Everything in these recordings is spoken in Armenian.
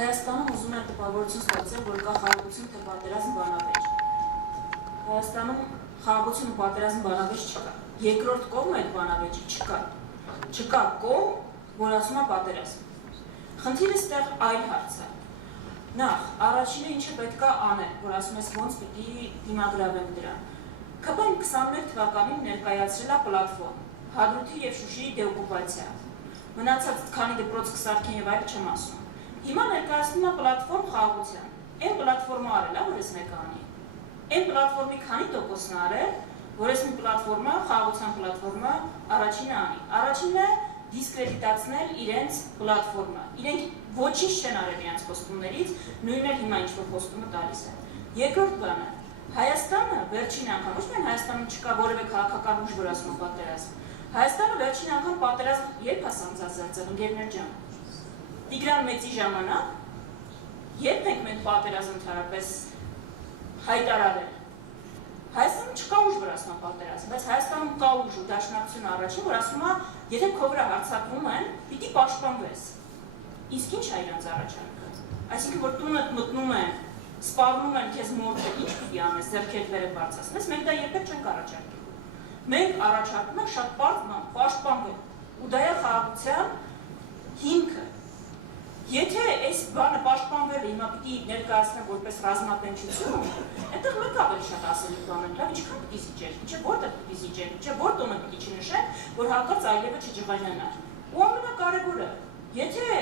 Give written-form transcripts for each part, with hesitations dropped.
Հայաստանում ուզում են տպավորություն ստեղծել, որ կա խաղաղություն թե պատերազմ բանավեճ։ Հայաստանում խաղաղություն ու պատերազմ բանավեճ չկա։ Երկրորդ կողմը այդ բանավեճը չկա։ Չկա կողմ, որ ասում է պատերազմ։ Խնդիրը ստեղ այլ հարց է։ Նախ, առաջինը ինչը պետք է անել, որ ասում ես ոնց պիտի դիմագրավենք դրան։ ՔՊ-ն 21 թվականին ներկայացրել է պլատֆորմ Հադրութի եւ Շուշիի դեօկուպացիա։ Մնացած քանի դպրոց կսարքեն եւ այլ չեմ ասում։ Հիմա ներկայացնում է պլատֆորմ խաղաղության։ Այն պլատֆորմը արել է, որ ես մեկը անի։ Այն պլատֆորմի քանի տոկոսն արել, որ ես մի պլատֆորմը, խաղաղության պլատֆորմը առաջինը անի։ Առաջինն է դիսկրեդիտացնել իրենց պլատֆորմը։ Իրենք ոչինչ չեն արել իրենց խոստումներից, նույնն էլ հիմա ինչ-որ խոստումը տալիս են։ Երկրորդ բանը, Հայաստանը վերջին անգամ, ոչ միայն Հայաստանում չկա որևէ քաղաքական ուժ, որ ասում է պատերազմ։ Հայաստանը վերջին անգամ պատերազմ երբ է սանձազերծել, ընկերներ ջան։ Տիգրան Մեծի ժամանակ, երբ ենք մենք պատերազմ ընդհանրապես հայտարարել։ Հայաստանում չկա ուժ, որ ասում է պատերազմ, բայց Հայաստանում կա ուժ ու դաշնակցություն առաջին, որ ասում է, եթե քո վրա հարձակվում են, պիտի պաշտպանվես։ Իսկ ինչ է իրանց առաջարկը։ Այսինքն, որ տունդ մտնում են, սպառնում են քեզ մորթը, ինչ պիտի անես, ձեռքերդ վերը բարձրացնես, մենք դա երբեք չենք առաջարկել։ Մենք առաջարկում ենք շատ պարզ պաշտպանվել, ու դա է խաղաղության հիմքը։ Եթե այս բանը պաշտպանվելը հիմա պիտի ներկայացնեմ որպես ռազմատենչություն, այնտեղ մեկ ավելի շատ ասելու բան են, լավ, ինչքան պիտի զիջեր, չէ՞ որտեղ պիտի զիջեր, չէ՞ որ տոնը պիտի չնշեն, որ հակառակ այլևս չջղայնանար։ Ու ամենակարևորը, եթե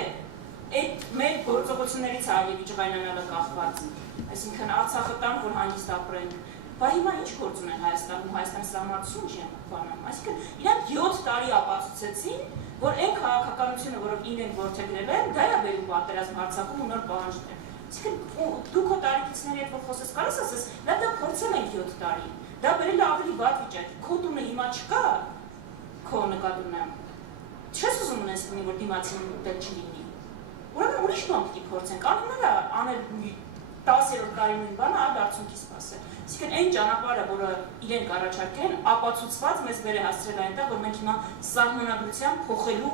այդ մեր գործողություններից այլևս ջղայնանալը կախված, այսինքն Արցախը տան, որ հանգիստ ապրենք, բա հիմա ինչ գործ ունեն Հայաստանում, Հայաստանի սահմանություն չեն բանում, այսինքն իրանք 7 տարի ապացուցեցին, որ այն քաղաքականությունը, որով իրենք որդեգրել են, դա է բերում պատերազմ, հարձակում ու նոր պահանջներ։ Այսինքն դու քո տարիքիցների հետ որ խոսես, կարես ասես, դա փորձել ենք 7 տարի, դա բերել է ավելի վատ վիճակ, քո տունը հիմա չկա, քո նկատունեմ, չես ուզում ունես լինի, որ դիմացին դել չլինի։ Ուրեմն ուրիշ բան պիտի փորձենք, անհնար է անել 10-րդ կարի նույն բանը այլ արդյունքի սպասել։ Այսինքն այն ճանապարհը, որը իրենք առաջարկել են, ապացուցված մեզ վեր է հասցրել այնտեղ, որ մենք հիմա սահմանադրության փոխելու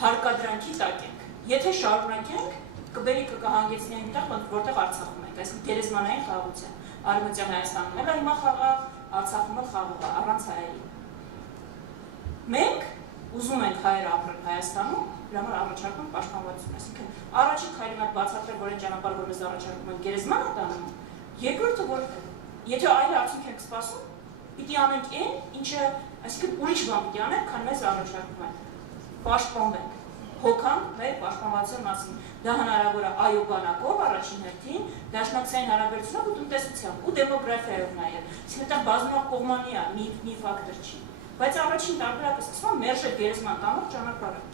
հարկադրանքի տակ ենք։ Եթե շարունակենք, կբերի կհանգեցնի այնտեղ, որտեղ Արցախում ենք, այսինքն գերեզմանային խաղաղության։ Արևմտյան Հայաստանում էլ հիմա խաղաղ, Արցախում էլ խաղաղ է, առանց հայերի։ Մենք ուզում ենք հայեր ապրել Հայաստանում, դրա համար առաջարկում պաշտպանվածություն, այսինքն առաջին քայլը բացատրել, որ այն ճանապարհը, որ մեզ առաջարկում են, գերեզման է տանում, երկրորդը, որ եթե այլ արդյունք ենք սպասում, պիտի անենք այն, ինչը, այսինքն ուրիշ բան պիտի անենք, քան մեզ առաջարկում են, պաշտպանվենք, հոգանք մեր պաշտպանվածության մասին, դա հնարավոր է այո բանակով առաջին հերթին, դաշնակցային հարաբերությունով ու տնտեսությամբ ու դեմոգրաֆիայով նաև, այսինքն դա բազմակողմանի է, մի ֆակտոր չի, բայց առաջին տարբերակը սկսվում է մերժել գերեզման տանող ճանապարհը։